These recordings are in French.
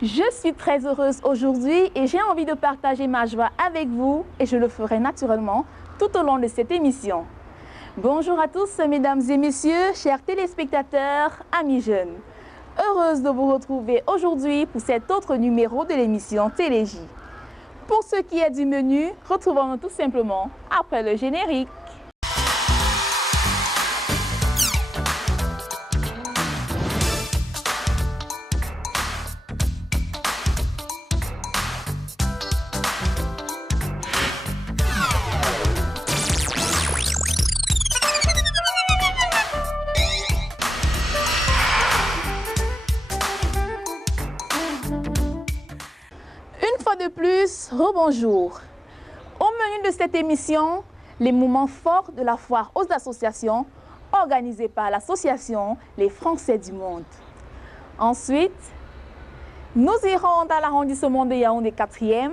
Je suis très heureuse aujourd'hui et j'ai envie de partager ma joie avec vous et je le ferai naturellement tout au long de cette émission. Bonjour à tous, mesdames et messieurs, chers téléspectateurs, amis jeunes. Heureuse de vous retrouver aujourd'hui pour cet autre numéro de l'émission Téléj. Pour ce qui est du menu, retrouvons-nous tout simplement après le générique. De plus, rebonjour. Au menu de cette émission, les moments forts de la foire aux associations organisée par l'association Les Français du Monde. Ensuite, nous irons dans l'arrondissement de Yaoundé 4e,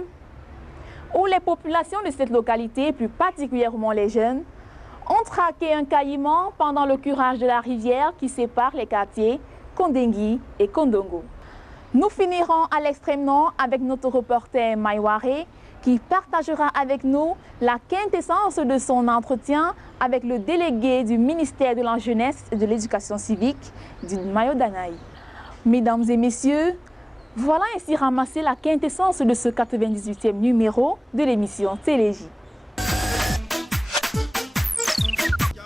où les populations de cette localité, plus particulièrement les jeunes, ont traqué un caillement pendant le curage de la rivière qui sépare les quartiers Kondengui et Kondongo. Nous finirons à l'extrême nord avec notre reporter Maïware qui partagera avec nous la quintessence de son entretien avec le délégué du ministère de la Jeunesse et de l'Éducation civique du Mayo Danaï. Mesdames et messieurs, voilà ainsi ramassé la quintessence de ce 98e numéro de l'émission Téléj.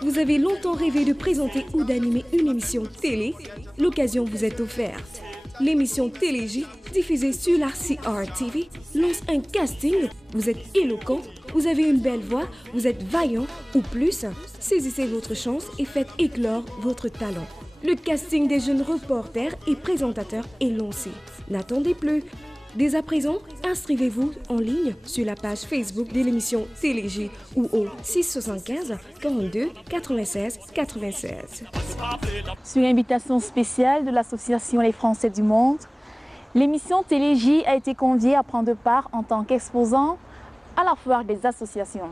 Vous avez longtemps rêvé de présenter ou d'animer une émission télé? L'occasion vous est offerte. L'émission Téléj, diffusée sur la CRTV, lance un casting. Vous êtes éloquent, vous avez une belle voix, vous êtes vaillant ou plus. Saisissez votre chance et faites éclore votre talent. Le casting des jeunes reporters et présentateurs est lancé. N'attendez plus. Dès à présent, inscrivez-vous en ligne sur la page Facebook de l'émission Téléj ou au 675 42 96 96. Sur invitation spéciale de l'association Les Français du Monde, l'émission Téléj a été conviée à prendre part en tant qu'exposant à la foire des associations.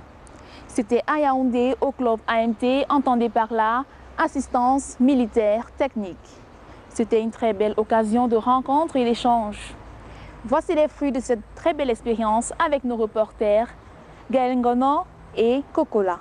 C'était à Yaoundé au club AMT, entendez par là assistance militaire technique. C'était une très belle occasion de rencontre et d'échange. Voici les fruits de cette très belle expérience avec nos reporters Gaël Ngono et Kokola.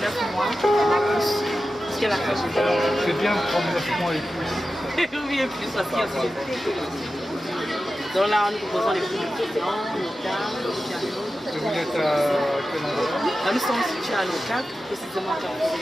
9 mois, parce que la crèche est là. C'est bien de prendre 9 mois et plus. Oui, et plus, parce qu'il y a aussi des donc là, nous proposons les produits différents, locaux, piano. Et vous êtes à quel endroit? Là, nous sommes situés à Locac, précisément à Carrefour.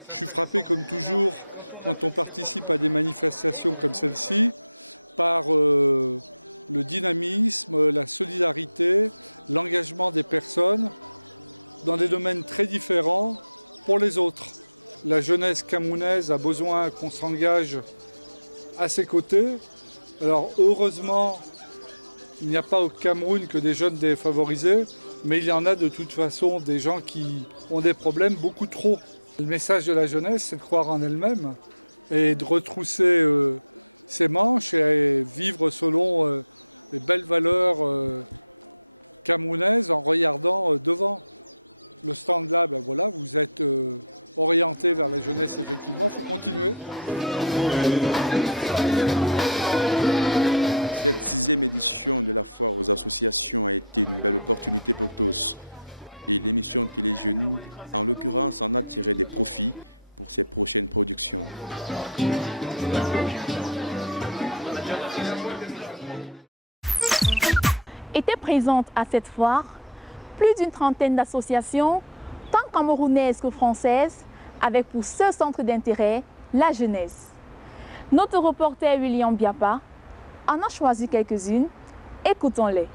C'est intéressant. Donc là, quand on appelle ces portables, Étaient présentes à cette foire plus d'une trentaine d'associations, tant camerounaises que françaises, avec pour seul centre d'intérêt la jeunesse. Notre reporter William Biapa en a choisi quelques-unes. Écoutons-les.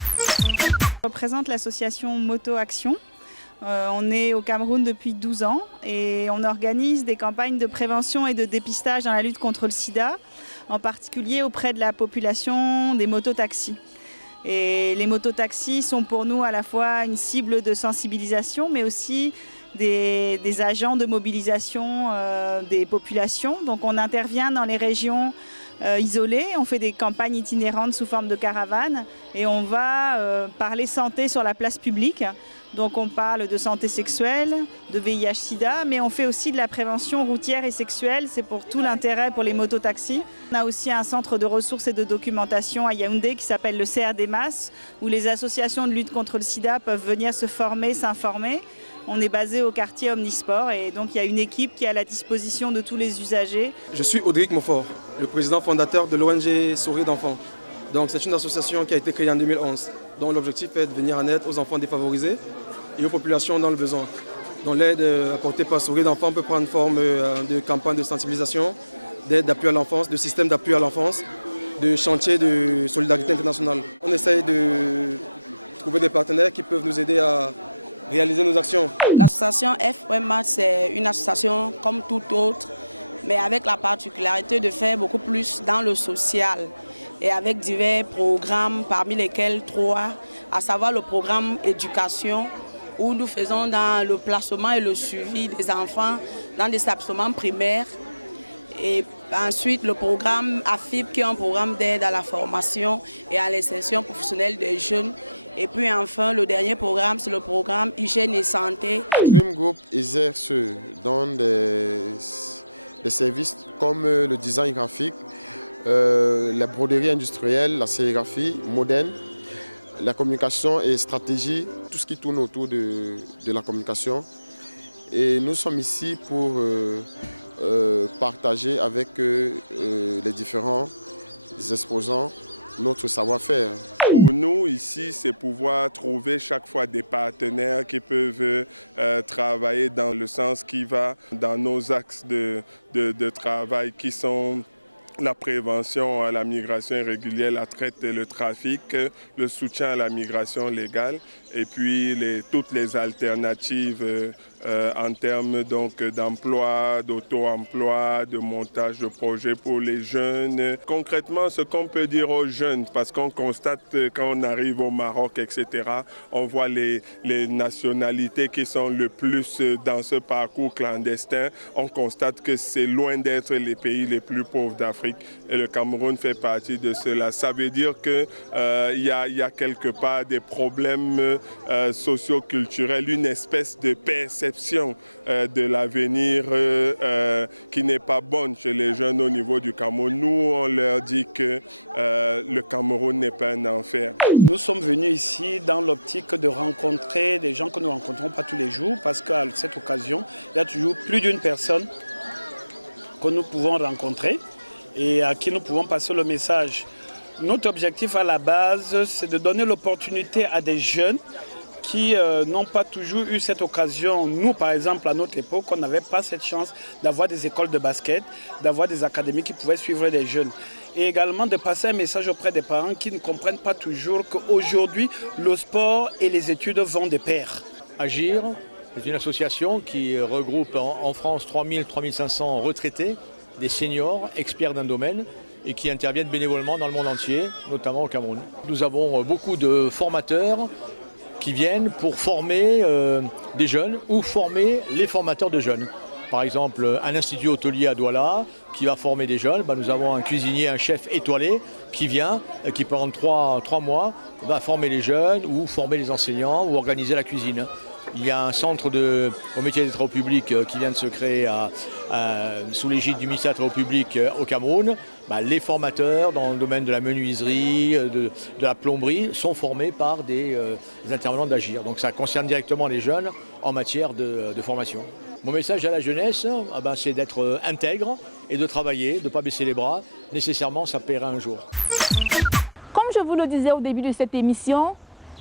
Comme je vous le disais au début de cette émission,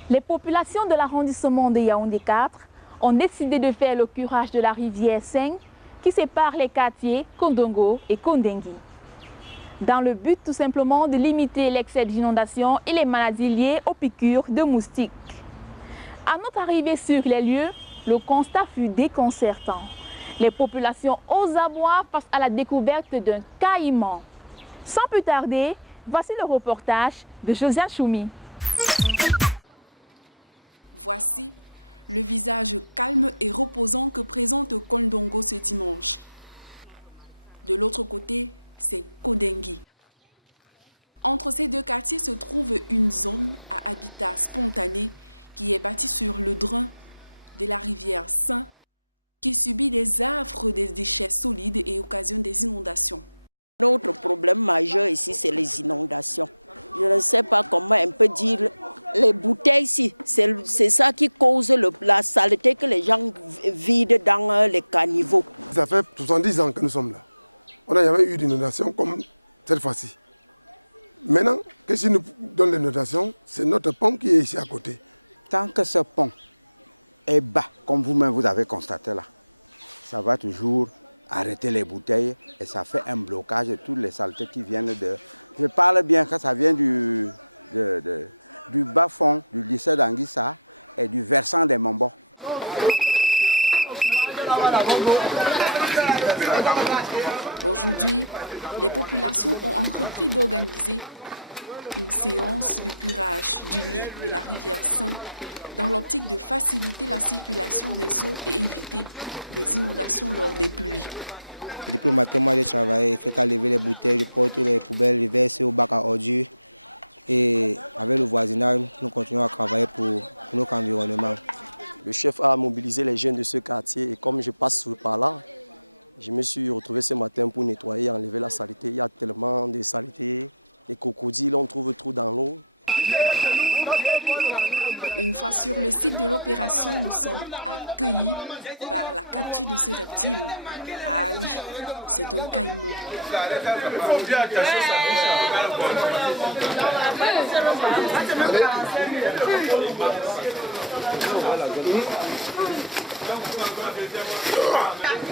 les populations de l'arrondissement de Yaoundé 4 ont décidé de faire le curage de la rivière Seng qui sépare les quartiers Kondongo et Kondengui, dans le but tout simplement de limiter l'excès d'inondations et les maladies liées aux piqûres de moustiques. À notre arrivée sur les lieux, le constat fut déconcertant. Les populations osent aboyer face à la découverte d'un caïman. Sans plus tarder, voici le reportage de Josiane Choumi.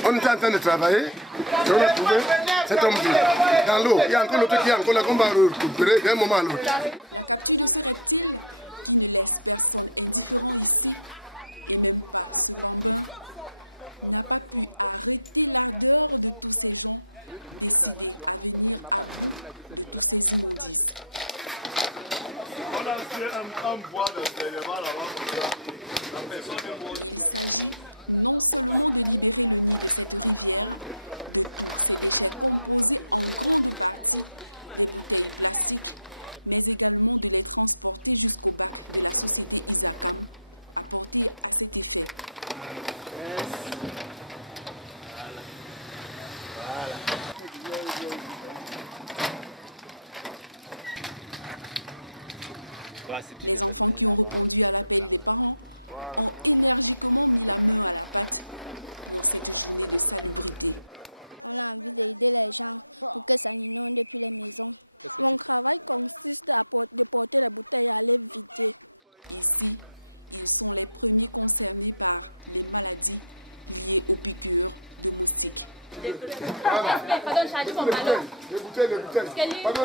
On est en train de travailler, et on a trouvé cet homme dans l'eau. Il y a encore l'autre qui est encore là, qu'on va récupérer d'un moment à l'autre. On a fait un bois de l'élément là-bas. La personne est morte. Voilà, si tu devais faire là-bas. Voilà. Les bouteilles. Pardon.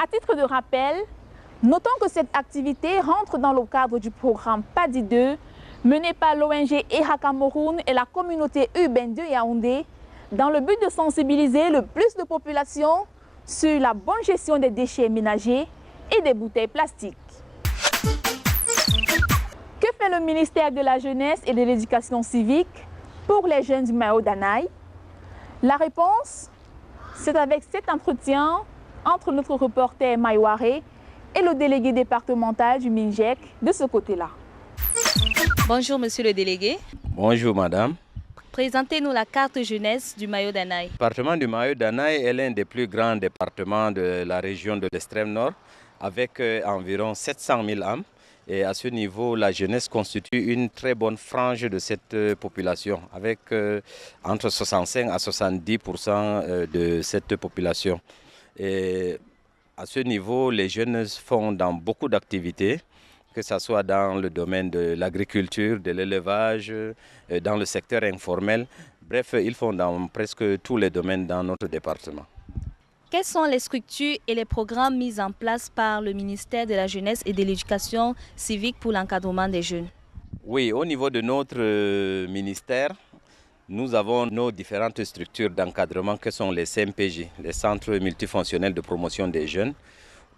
À titre de rappel, notons que cette activité rentre dans le cadre du programme PADI 2 mené par l'ONG EHA Cameroun et la communauté urbaine de Yaoundé dans le but de sensibiliser le plus de population sur la bonne gestion des déchets ménagers et des bouteilles plastiques. Que fait le ministère de la Jeunesse et de l'Éducation civique pour les jeunes du Mayo Danaï? La réponse, c'est avec cet entretien entre notre reporter Maïwaré et le délégué départemental du MINJEC de ce côté-là. Bonjour monsieur le délégué. Bonjour madame. Présentez-nous la carte jeunesse du Mayo Danaï. Le département du Mayo Danaï est l'un des plus grands départements de la région de l'extrême nord avec environ 700 000 âmes. Et à ce niveau, la jeunesse constitue une très bonne frange de cette population, avec entre 65 à 70% de cette population. Et à ce niveau, les jeunes font dans beaucoup d'activités, que ce soit dans le domaine de l'agriculture, de l'élevage, dans le secteur informel. Bref, ils font dans presque tous les domaines dans notre département. Quelles sont les structures et les programmes mis en place par le ministère de la Jeunesse et de l'Éducation civique pour l'encadrement des jeunes? Oui, au niveau de notre ministère, nous avons nos différentes structures d'encadrement que sont les CMPJ, les centres multifonctionnels de promotion des jeunes,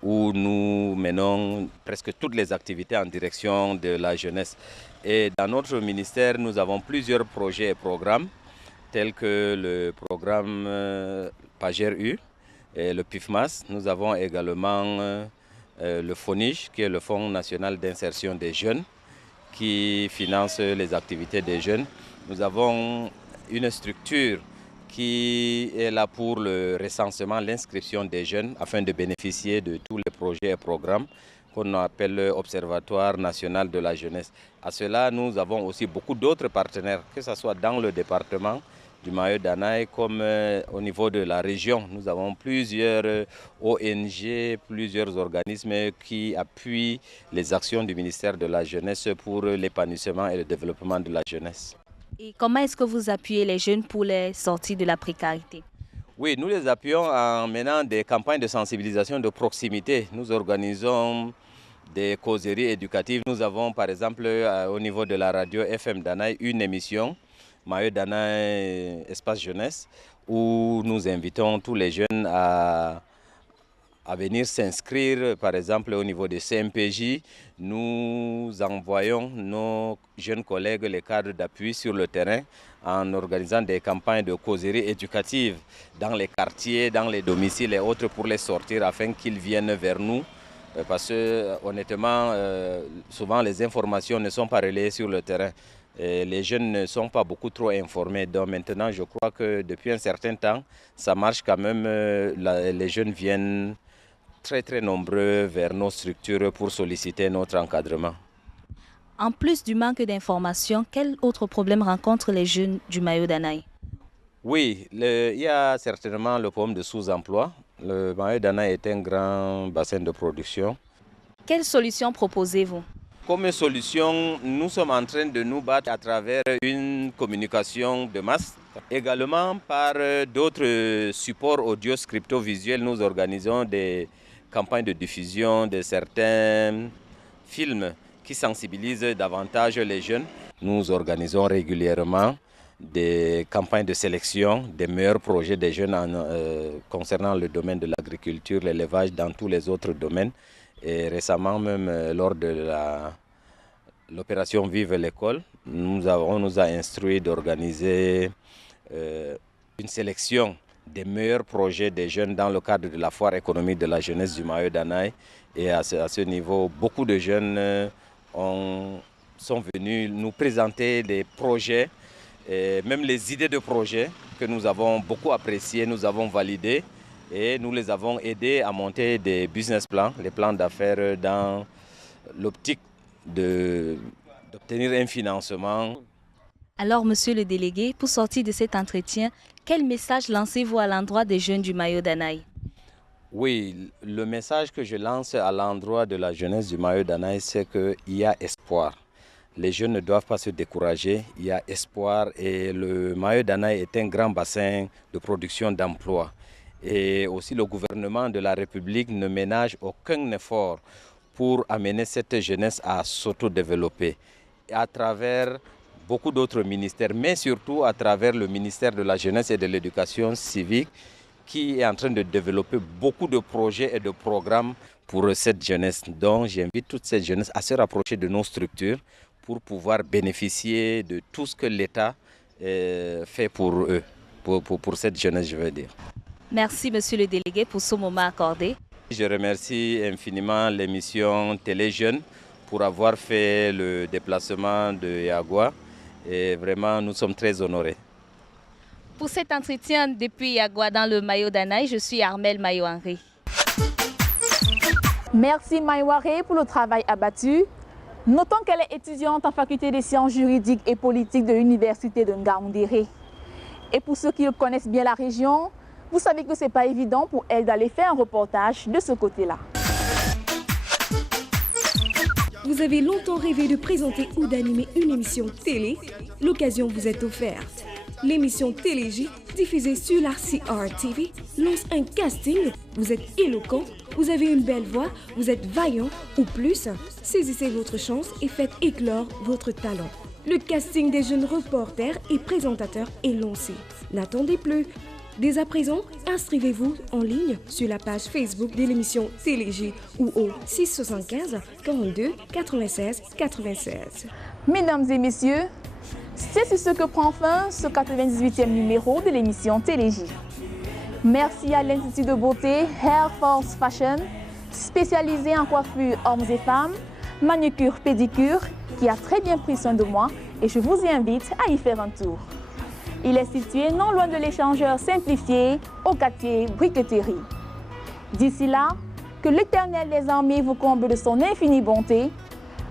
où nous menons presque toutes les activités en direction de la jeunesse. Et dans notre ministère, nous avons plusieurs projets et programmes, tels que le programme PAGER-U et le PIFMAS. Nous avons également le FONIJ, qui est le Fonds national d'insertion des jeunes, qui finance les activités des jeunes. Nous avons une structure qui est là pour le recensement, l'inscription des jeunes afin de bénéficier de tous les projets et programmes qu'on appelle l'Observatoire national de la jeunesse. À cela, nous avons aussi beaucoup d'autres partenaires, que ce soit dans le département du Mayo Danaï comme au niveau de la région. Nous avons plusieurs ONG, plusieurs organismes qui appuient les actions du ministère de la Jeunesse pour l'épanouissement et le développement de la jeunesse. Et comment est-ce que vous appuyez les jeunes pour les sortir de la précarité? Oui, nous les appuyons en menant des campagnes de sensibilisation de proximité. Nous organisons des causeries éducatives. Nous avons par exemple au niveau de la radio FM Danaï une émission, Mayo Danaï Espace Jeunesse, où nous invitons tous les jeunes à venir s'inscrire, par exemple au niveau des CMPJ. Nous envoyons nos jeunes collègues, les cadres d'appui sur le terrain, en organisant des campagnes de causeries éducatives dans les quartiers, dans les domiciles et autres pour les sortir afin qu'ils viennent vers nous. Parce que honnêtement, souvent les informations ne sont pas relayées sur le terrain. Et les jeunes ne sont pas beaucoup trop informés. Donc maintenant, je crois que depuis un certain temps, ça marche quand même. Les jeunes viennent très nombreux vers nos structures pour solliciter notre encadrement. En plus du manque d'informations, quel autre problème rencontrent les jeunes du Mayo Danaï? Oui, il y a certainement le problème de sous-emploi. Le Mayo Danaï est un grand bassin de production. Quelles solutions proposez-vous? Comme solution, nous sommes en train de nous battre à travers une communication de masse Également, par d'autres supports audio scripto-visuels, nous organisons des campagnes de diffusion de certains films qui sensibilisent davantage les jeunes. Nous organisons régulièrement des campagnes de sélection des meilleurs projets des jeunes concernant le domaine de l'agriculture, l'élevage, dans tous les autres domaines. Et récemment, même lors de l'opération Vive l'école, on nous a instruit d'organiser une sélection des meilleurs projets des jeunes dans le cadre de la foire économique de la jeunesse du Mayo Danaï. Et à ce niveau, beaucoup de jeunes sont venus nous présenter des projets, et même les idées de projets que nous avons beaucoup appréciées, nous avons validées et nous les avons aidés à monter des business plans, les plans d'affaires dans l'optique d'obtenir un financement. Alors, monsieur le délégué, pour sortir de cet entretien, quel message lancez-vous à l'endroit des jeunes du Mayo Danaï? Oui, le message que je lance à l'endroit de la jeunesse du Mayo Danaï, c'est qu'il y a espoir. Les jeunes ne doivent pas se décourager, il y a espoir et le Mayo Danaï est un grand bassin de production d'emplois. Et aussi le gouvernement de la République ne ménage aucun effort pour amener cette jeunesse à s'autodévelopper à travers beaucoup d'autres ministères, mais surtout à travers le ministère de la Jeunesse et de l'Éducation civique qui est en train de développer beaucoup de projets et de programmes pour cette jeunesse. Donc j'invite toute cette jeunesse à se rapprocher de nos structures pour pouvoir bénéficier de tout ce que l'État fait pour eux, pour cette jeunesse, je veux dire. Merci, monsieur le délégué, pour ce moment accordé. Je remercie infiniment l'émission Télé Jeunes pour avoir fait le déplacement de Yagua. Et vraiment, nous sommes très honorés. Pour cet entretien depuis Yagua dans le Mayo Danaï, je suis Armelle Mayo-Henri. Merci Maïware pour le travail abattu. Notons qu'elle est étudiante en faculté des sciences juridiques et politiques de l'université de Ngaoundéré. Et pour ceux qui connaissent bien la région, vous savez que ce n'est pas évident pour elle d'aller faire un reportage de ce côté-là. Vous avez longtemps rêvé de présenter ou d'animer une émission télé? L'occasion vous est offerte. L'émission Télégie, diffusée sur l'RCR TV, lance un casting. Vous êtes éloquent, vous avez une belle voix, vous êtes vaillant ou plus. Saisissez votre chance et faites éclore votre talent. Le casting des jeunes reporters et présentateurs est lancé. N'attendez plus. Dès à présent, inscrivez-vous en ligne sur la page Facebook de l'émission Télégie ou au 675 42 96 96. Mesdames et messieurs, c'est sur ce que prend fin ce 98e numéro de l'émission Télégie. Merci à l'Institut de beauté Hair Force Fashion, spécialisé en coiffure hommes et femmes, manucure, pédicure, qui a très bien pris soin de moi et je vous invite à y faire un tour. Il est situé non loin de l'échangeur simplifié au quartier Briqueterie. D'ici là, que l'Éternel des armées vous comble de son infinie bonté.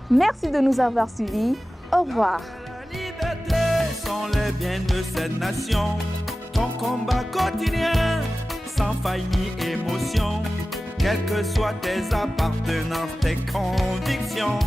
Merci de nous avoir suivis. Au revoir. La liberté sont les biens de cette nation. Ton combat quotidien, sans faille ni émotion. Quelles que soient tes appartenances, tes convictions.